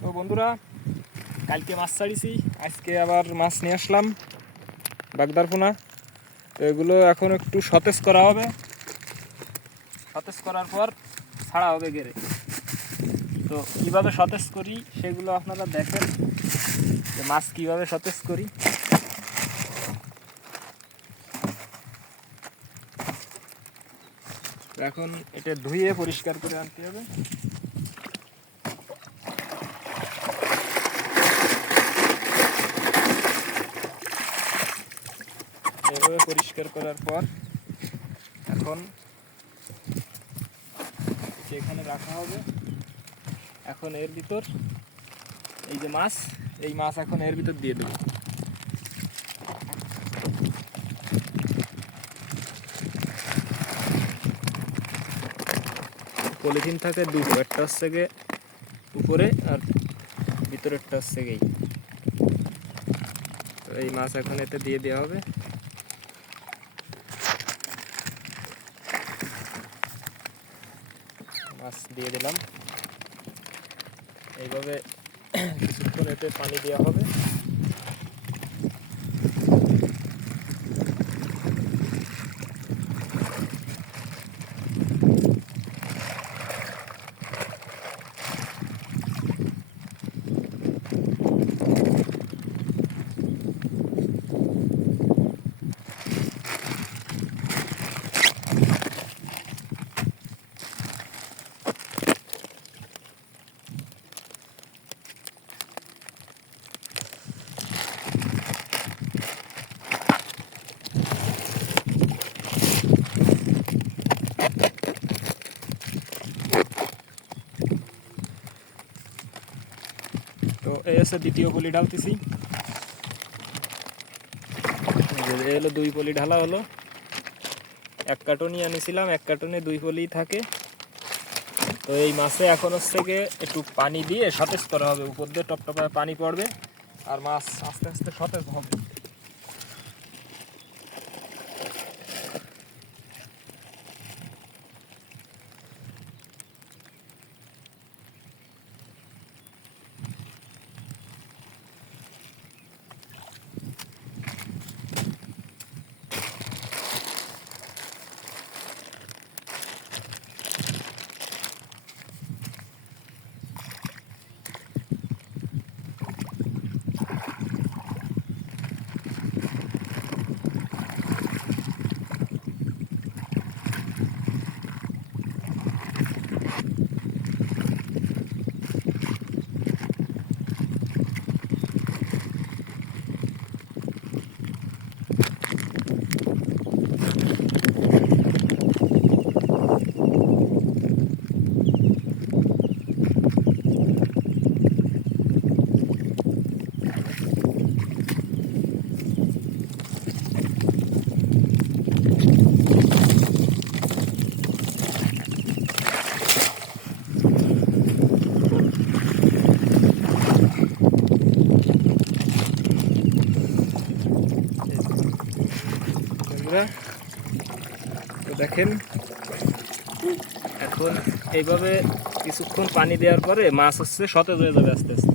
তো বন্ধুরা, কালকে মাছ ছাড়িয়েছি, আজকে আবার মাছ নিয়ে আসলাম বাগদার পোনা। তো এগুলো এখন একটু সতেজ করা হবে, সতেজ করার পর ছাড়া হবে গেরে। তো কীভাবে সতেজ করি সেগুলো আপনারা দেখেন, যে মাছ কীভাবে সতেজ করি। তো এখন এটা ধুয়ে পরিষ্কার করে আনতে হবে। এভাবে পরিষ্কার করার পর এখন এখানে রাখা হবে। এখন এর ভিতর এই যে মাছ, এই মাছ এখন এর ভিতর দিয়ে দেবো। পলিথিন থাকে দুটো, একটা হচ্ছে গিয়ে উপরে আর ভিতরেরটা হচ্ছে গিয়ে। তো এই মাছ এখন এতে দিয়ে দেওয়া হবে। মাছ দিয়ে দিলাম, এইভাবে কিছুক্ষণ এতে পানি দেওয়া হবে। তো এই হচ্ছে দ্বিতীয় পলি ঢালতেছি। এই হলো 2 পলি ঢালা হলো। 1 কার্টনই আনিছিলাম, 1 কার্টনে 2 পলি থাকে। তো এই মাছে এখন হচ্ছে গিয়ে একটু পানি দিয়ে সতেজ করা হবে, উপর দিয়ে টপটপায় পানি পড়বে আর মাছ আস্তে আস্তে সতেজ হবে। তো দেখেন, এখন এইভাবে কিছুক্ষণ পানি দেওয়ার পরে মাছ হচ্ছে সতেজ হয়ে যাবে আস্তে আস্তে।